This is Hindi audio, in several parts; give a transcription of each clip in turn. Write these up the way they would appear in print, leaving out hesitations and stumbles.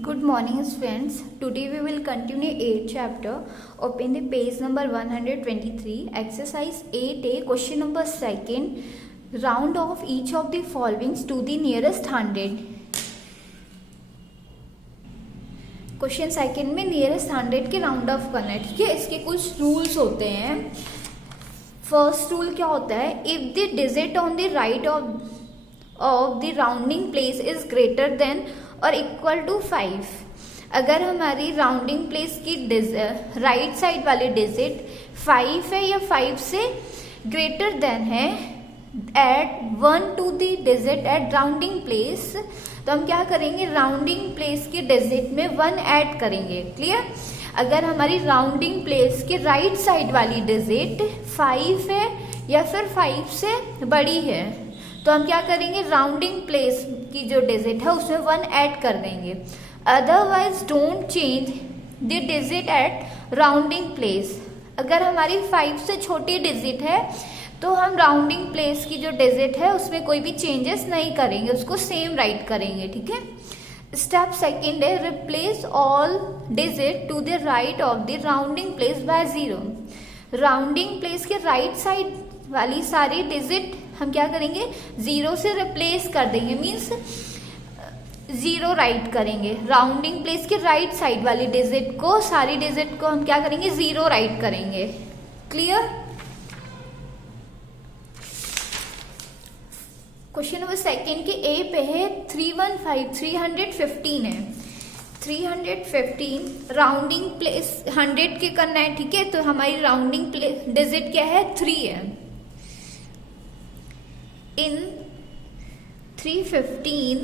Good morning, friends. Today we will continue 8th chapter. Open the page number 123. Exercise 8A. Question number 2. Round off each of the following to the nearest 100. Question second में नियरेस्ट 100 के राउंड ऑफ करना है. ठीक है, इसके कुछ रूल्स होते हैं. फर्स्ट रूल क्या होता है? If the digit on the right of the rounding place is greater than और इक्वल टू 5. अगर हमारी राउंडिंग प्लेस की राइट साइड वाली डिजिट 5 है या 5 से ग्रेटर देन है add 1 to the digit at rounding place, तो हम क्या करेंगे? राउंडिंग प्लेस की डिजिट में 1 ऐड करेंगे. क्लियर? अगर हमारी राउंडिंग प्लेस के राइट साइड वाली डिजिट 5 है या फिर 5 से बड़ी है, तो हम क्या करेंगे? राउंडिंग प्लेस की जो डिजिट है उसमें 1 ऐड कर देंगे. Otherwise don't change the digit at rounding place. अगर हमारी 5 से छोटी डिजिट है तो हम राउंडिंग प्लेस की जो डिजिट है उसमें कोई भी चेंजेस नहीं करेंगे, उसको सेम राइट करेंगे. ठीक है. स्टेप सेकेंड है replace all digit to the right of the rounding place by 0. Rounding place के राइट साइड वाली सारी डिजिट हम क्या करेंगे? 0 से रिप्लेस कर देंगे. मीन्स 0 राइट करेंगे. राउंडिंग प्लेस के राइट साइड वाली डिजिट को, सारी डिजिट को हम क्या करेंगे? 0 राइट करेंगे. क्लियर? क्वेश्चन नंबर सेकेंड के ए पे है 315 है. 315 राउंडिंग प्लेस 100 के करना है. ठीक है, तो हमारी राउंडिंग प्लेस डिजिट क्या है? 3 है. इन 315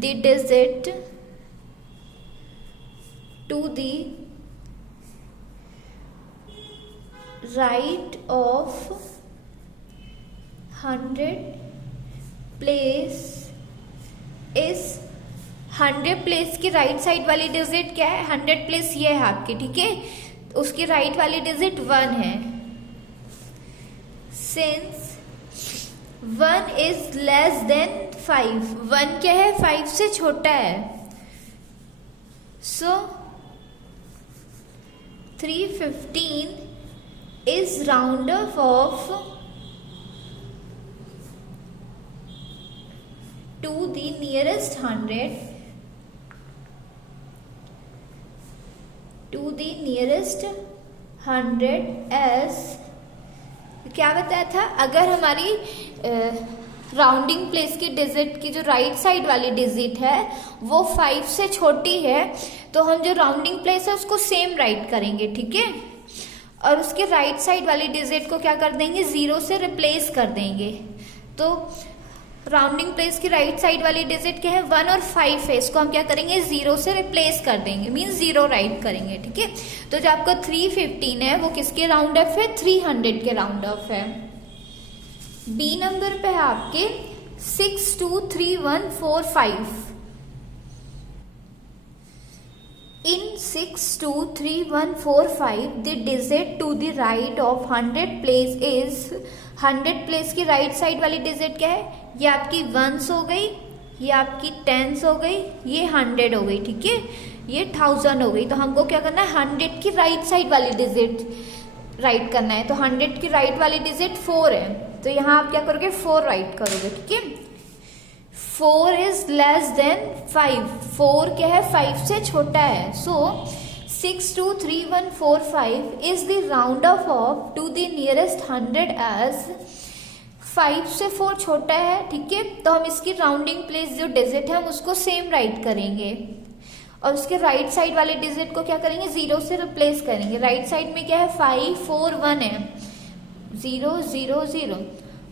the digit to the right of 100 place is 100 place की राइट साइड वाली डिजिट क्या है? 100 प्लेस ये है आपकी. ठीक है, उसकी राइट वाली डिजिट 1 है. सिंस 1 इज लेस देन 5, 1 क्या है? 5 से छोटा है. सो 315 is round of to the nearest 100 as क्या बताया था? अगर हमारी राउंडिंग प्लेस की डिजिट की जो राइट साइड वाली डिजिट है वो 5 से छोटी है, तो हम जो राउंडिंग प्लेस है उसको सेम राइट करेंगे. ठीक है, और उसके राइट साइड वाली डिजिट को क्या कर देंगे? 0 से रिप्लेस कर देंगे. तो राउंडिंग प्लेस की राइट साइड वाली डिजिट क्या है? 1 और 5 है. इसको हम क्या करेंगे? 0 से रिप्लेस कर देंगे. मीन्स 0 राइट करेंगे. ठीक है, तो जो आपका 315 है वो किसके राउंड ऑफ है? 300 के राउंड ऑफ है. बी नंबर पे है आपके 623145. In 623145 the digit to the right of 100 place is 100 place की राइट साइड वाली डिजिट क्या है? ये आपकी 1s हो गई, ये आपकी 10s हो गई, ये 100 हो गई. ठीक है, ये 1000 हो गई. तो हमको क्या करना है? 100 की राइट साइड वाली डिजिट राइट करना है. तो 100 की राइट वाली डिजिट 4 है, तो यहाँ आप क्या करोगे? 4 राइट करोगे. ठीक है, 4 इज लेस देन 5. 4 क्या है? 5 से छोटा है. So 623145 is the round off to the nearest 100 as 5 से 4 छोटा है. ठीक है, तो हम इसकी राउंडिंग प्लेस जो डिजिट है हम उसको सेम राइट करेंगे और उसके राइट साइड वाले डिजिट को क्या करेंगे? 0 से रिप्लेस करेंगे. राइट साइड में क्या है? 5 4 1 है. 0 0 0.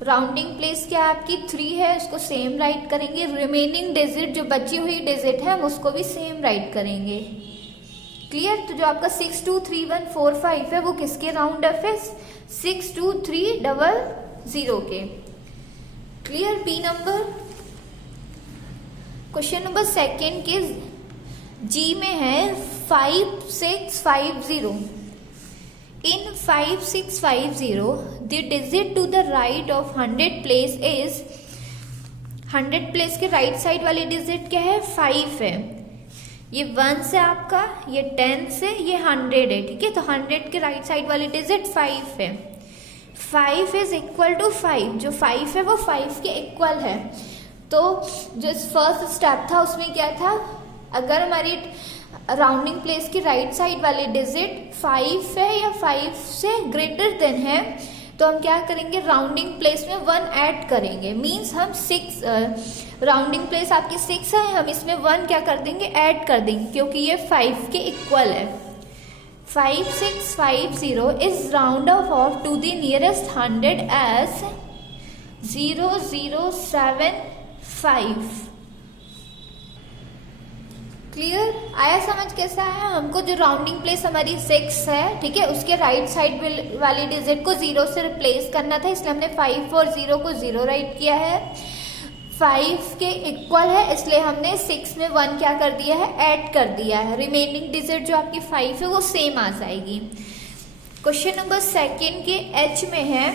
राउंडिंग प्लेस क्या आपकी? 3 है, उसको सेम राइट करेंगे. रिमेनिंग डिजिट जो बची हुई डिजिट है हम उसको भी सेम राइट करेंगे. क्लियर? तो जो आपका 623145 है वो किसके राउंड ऑफ है? 62300 के. क्लियर? B number. Question number second के जी में है 5650. In 5650, the digit to the right of 100 place is 100 place के राइट साइड वाली डिजिट क्या है, 5 है। ये 1 से आपका, ये 10 से, ये 100 है, ठीक है। तो 100 के राइट साइड वाली डिजिट 5 है। 5 इज इक्वल टू 5, जो 5 है वो 5 के इक्वल है। तो जो फर्स्ट स्टेप था उसमें क्या था, अगर हमारी राउंडिंग प्लेस की राइट साइड वाली डिजिट 5 है या 5 से ग्रेटर देन है, तो हम क्या करेंगे, राउंडिंग प्लेस में 1 ऐड करेंगे। मींस हम 6, राउंडिंग प्लेस आपकी 6 है, हम इसमें 1 क्या कर देंगे, ऐड कर देंगे, क्योंकि ये 5 के इक्वल है। 5650 is round off to the nearest 100 as 0075। Clear आया, समझ कैसा आया। हमको जो राउंडिंग प्लेस हमारी 6 है, ठीक है, उसके राइट साइड वाली डिजिट को 0 से रिप्लेस करना था, इसलिए हमने 5 और 0 को 0 राइट किया है। 5 के इक्वल है, इसलिए हमने 6 में 1 क्या कर दिया है, ऐड कर दिया है। रिमेनिंग डिजिट जो आपकी 5 है वो सेम आ जाएगी। क्वेश्चन नंबर 2 के एच में है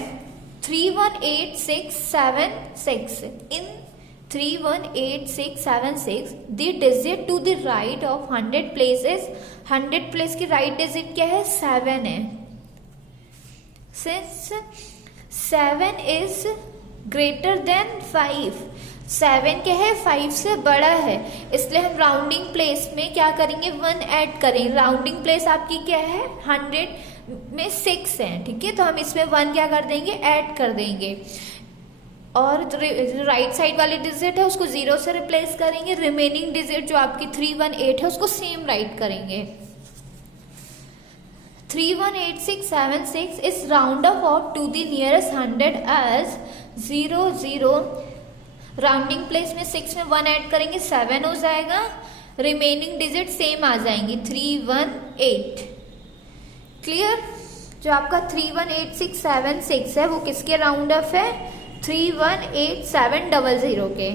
318676। इन 318676 the digit to the right of 100 places, 100 place की राइट डिजिट क्या है, 7 है। Since 7 is greater than 5, 7 क्या है, 5 से बड़ा है, इसलिए हम राउंडिंग प्लेस में क्या करेंगे, 1 ऐड करेंगे। राउंडिंग प्लेस आपकी क्या है, 100 में 6 है, ठीक है। तो हम इसमें 1 क्या कर देंगे, ऐड कर देंगे, और जो राइट साइड वाली डिजिट है उसको 0 से रिप्लेस करेंगे। रिमेनिंग डिजिट जो आपकी 318 है उसको सेम राइट करेंगे। 318676 is round off to the nearest 100 as 00। Rounding place में 6 में 1 ऐड करेंगे, 7 हो जाएगा। रिमेनिंग डिजिट सेम आ जाएंगी, 318। क्लियर। जो आपका 318676 है वो किसके राउंड ऑफ है, 318700 के।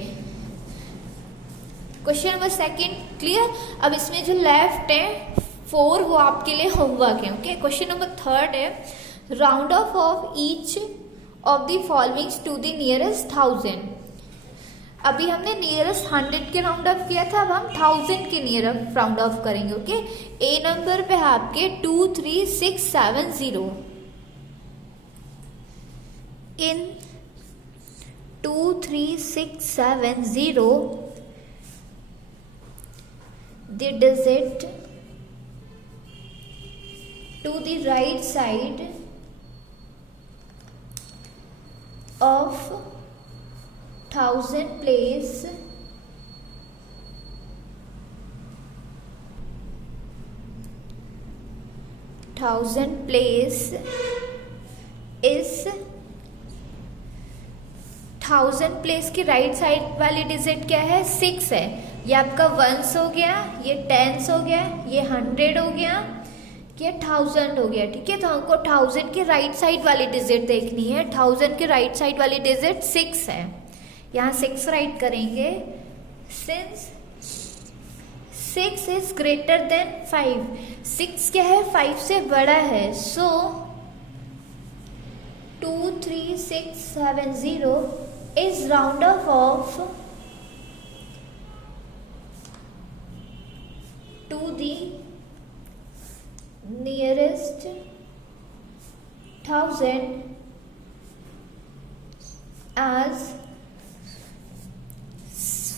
Question number 2 clear. अब इसमें जो लेफ्ट है 4 वो आपके लिए होमवर्क है, ओके। क्वेश्चन नंबर 3 है round off each of the followings to the nearest 1000। अभी हमने नियरेस्ट 100 के राउंड ऑफ किया था, अब हम 1000 के नियर राउंड ऑफ करेंगे, ओके। ए नंबर पे आपके 23670। इन 23670 the digit to the right side of 1000 place is 1000 place की राइट साइड वाली डिजिट क्या है, 6 है। ये आपका 1s हो गया, ये 10s हो गया, ये 100 हो गया, ये 1000 हो गया, ठीक है। तो हमको 1000 की राइट साइड वाली डिजिट देखनी है। 1000 की राइट साइड वाली डिजिट 6 है, यहाँ 6 राइट करेंगे। सिंस 6 इज ग्रेटर देन 5, 6 क्या है, 5 से बड़ा है, सो 23670 is round off to the nearest 1000 as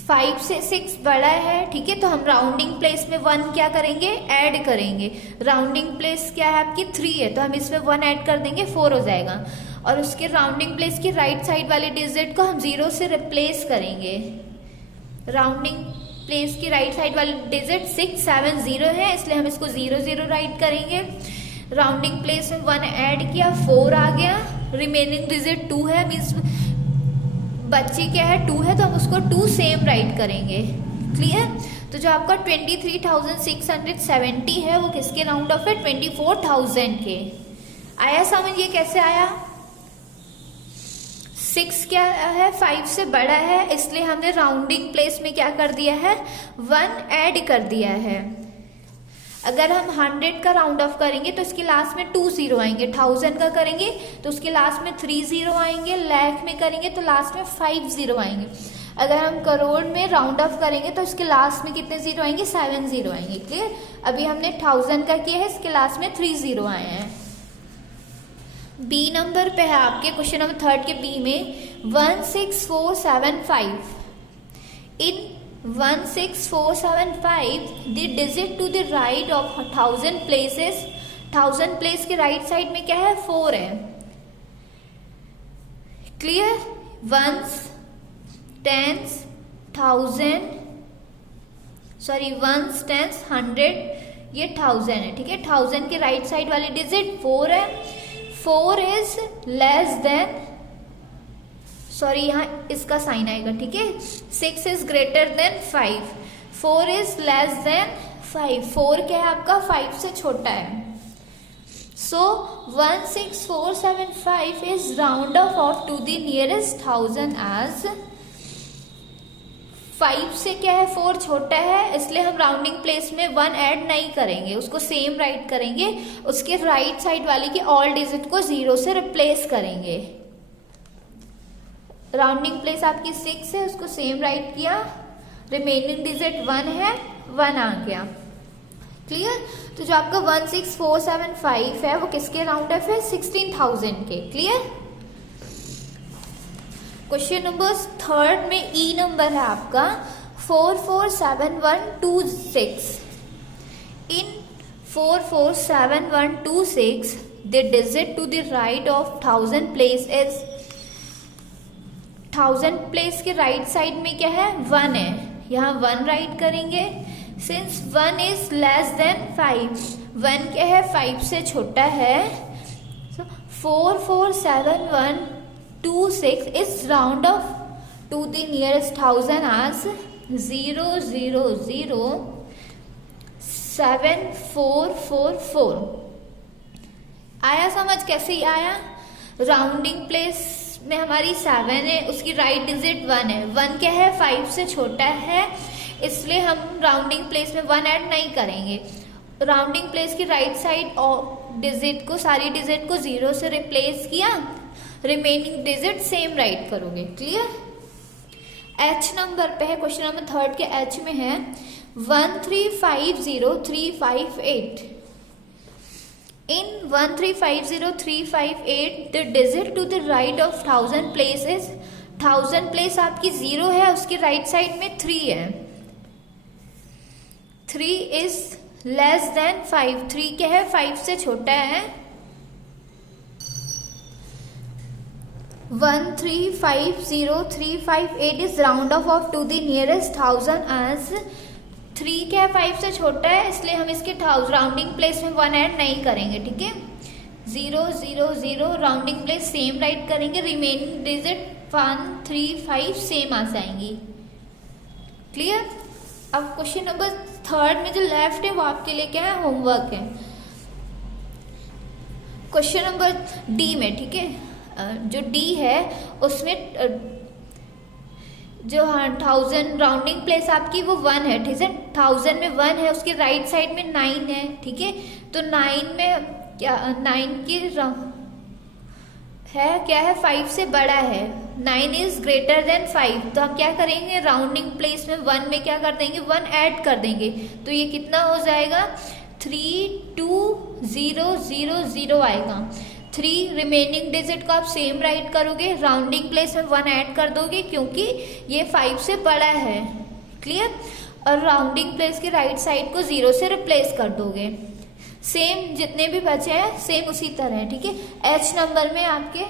5 से 6 बड़ा है, ठीक है। तो हम राउंडिंग प्लेस में 1 क्या करेंगे, ऐड करेंगे। राउंडिंग प्लेस क्या है आपकी 3 है, तो हम इसमें 1 ऐड कर देंगे, 4 हो जाएगा। और उसके राउंडिंग प्लेस की राइट साइड वाली डिजिट को हम 0 से रिप्लेस करेंगे। राउंडिंग प्लेस की राइट साइड वाली डिजिट 670 है, इसलिए हम इसको 00 राइट करेंगे। राउंडिंग प्लेस में 1 ऐड किया, 4 आ गया। रिमेनिंग डिजिट 2 है, मीन्स बच्ची क्या है, 2 है, तो हम उसको 2 सेम राइट करेंगे। क्लियर। तो जो आपका 23,670 है वो किसके राउंड ऑफ है, 24,000 के। आया समझ, ये कैसे आया। 6 क्या है, 5 से बड़ा है, इसलिए हमने राउंडिंग प्लेस में क्या कर दिया है, 1 ऐड कर दिया है। अगर हम 100 का राउंड ऑफ करेंगे तो इसके लास्ट में 2 0 आएंगे। 1000 का करेंगे तो उसके लास्ट में 3 0 आएंगे। लाख में करेंगे तो लास्ट में 5 0 आएंगे। अगर हम करोड़ में राउंड ऑफ करेंगे तो इसके लास्ट में कितने जीरो आएंगे, 7 जीरो आएंगे। क्लियर। अभी हमने 1000 का किया है, इसके लास्ट में 3 जीरो आए हैं। बी नंबर पे है आपके क्वेश्चन नंबर 3 के बी में 16475 in 16475 the digit to the right of 1000 places. 1000 place के राइट साइड में क्या है, 4 है। क्लियर। वंस, टेंस, 100, ये 1000 है। ठीक है। 1000 के राइट साइड वाली डिजिट 4 है। 4 इज लेस देन, सॉरी यहाँ इसका साइन आएगा। ठीक है। 6 is greater than 5। 4 is less than 5। 4 क्या है आपका, 5 से छोटा है। So 16475 is round off to the nearest 1000 as 5 से क्या है, 4 छोटा है, इसलिए हम राउंडिंग प्लेस में 1 ऐड नहीं करेंगे, उसको सेम राइट करेंगे। उसके राइट साइड वाली की ऑल डिजिट को 0 से रिप्लेस करेंगे। राउंडिंग प्लेस आपकी 6 है, उसको सेम राइट किया, रिमेनिंग डिजिट 1 है, 1 आ गया। क्लियर। तो जो आपका 16475 है वो किसके राउंड ऑफ है, 16000 के। क्लियर। क्वेश्चन नंबर 3 में ई नंबर है आपका 447126 in 447126 the digit to the right of 1000 place is. 1000 place के राइट साइड में क्या है, 1 है, यहाँ 1 राइट करेंगे। सिंस 1 इज लेस देन 5, 1 क्या है, 5 से छोटा है। so 447126 is round off to the nearest 1000 as 0007444। आया समझ, कैसे ही आया। राउंडिंग प्लेस में हमारी 7 है, उसकी राइट डिजिट 1 है। 1 क्या है, 5 से छोटा है, इसलिए हम राउंडिंग प्लेस में 1 ऐड नहीं करेंगे। राउंडिंग प्लेस की राइट साइड डिजिट को, सारी डिजिट को 0 से रिप्लेस किया, रिमेनिंग डिजिट सेम राइट करोगे। क्लियर। एच नंबर पे है क्वेश्चन नंबर 3 के एच में है 1350358 in 1350358 the digit to the right of 1000 place is. 1000 place आपकी 0 है, उसकी राइट साइड में 3 है। 3 इज लेस देन 5। 3 क्या है, 5 से छोटा है। 1350358 is round off to the nearest 1000 as 3 क्या है, 5 से छोटा है, इसलिए हम इसके राउंडिंग प्लेस में 1 ऐड नहीं करेंगे। ठीक है। 000 राउंडिंग प्लेस सेम राइट करेंगे, रिमेनिंग डिजिट 1 3 5 सेम आ जाएंगी। क्लियर। अब क्वेश्चन नंबर 3 में जो लेफ्ट है वो आपके लिए क्या है, होमवर्क है। क्वेश्चन नंबर डी में, ठीक है, जो डी है उसमें जो 1000 राउंडिंग प्लेस आपकी वो 1 है। ठीक है। 1000 में 1 है, उसके राइट साइड में 9 है। ठीक है। तो 9 में क्या, 9 की है क्या है, 5 से बड़ा है। 9 इज ग्रेटर देन 5, तो हम क्या करेंगे, राउंडिंग प्लेस में 1 में क्या कर देंगे, 1 ऐड कर देंगे। तो ये कितना हो जाएगा, 32000 आएगा। 3 रिमेनिंग डिजिट को आप सेम राइट करोगे, राउंडिंग प्लेस में 1 ऐड कर दोगे क्योंकि ये 5 से बड़ा है। क्लियर। और राउंडिंग प्लेस के राइट साइड को 0 से रिप्लेस कर दोगे। सेम जितने भी बचे हैं सेम उसी तरह है। ठीक है। एच नंबर में आपके,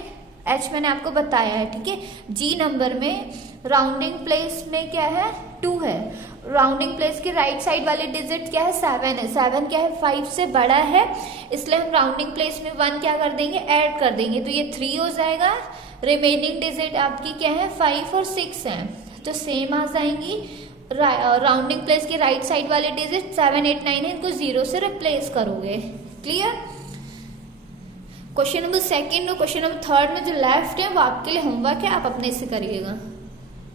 एच मैंने आपको बताया है। ठीक है। जी नंबर में राउंडिंग प्लेस में क्या है, 2 है। राउंडिंग प्लेस के राइट साइड वाली डिजिट क्या है, 7 है। 7 क्या है, 5 से बड़ा है, इसलिए हम राउंडिंग प्लेस में 1 क्या कर देंगे, ऐड कर देंगे, तो ये 3 हो जाएगा। रिमेनिंग डिजिट आपकी क्या है, 5 और 6 है, तो सेम आ जाएंगी। राउंडिंग प्लेस के राइट साइड वाले डिजिट 7 8 9 है, इनको 0 से रिप्लेस करोगे। क्लियर। क्वेश्चन नंबर 2 और क्वेश्चन नंबर 3 में जो लेफ्ट है वो आपके लिए होमवर्क है, आप अपने से करिएगा।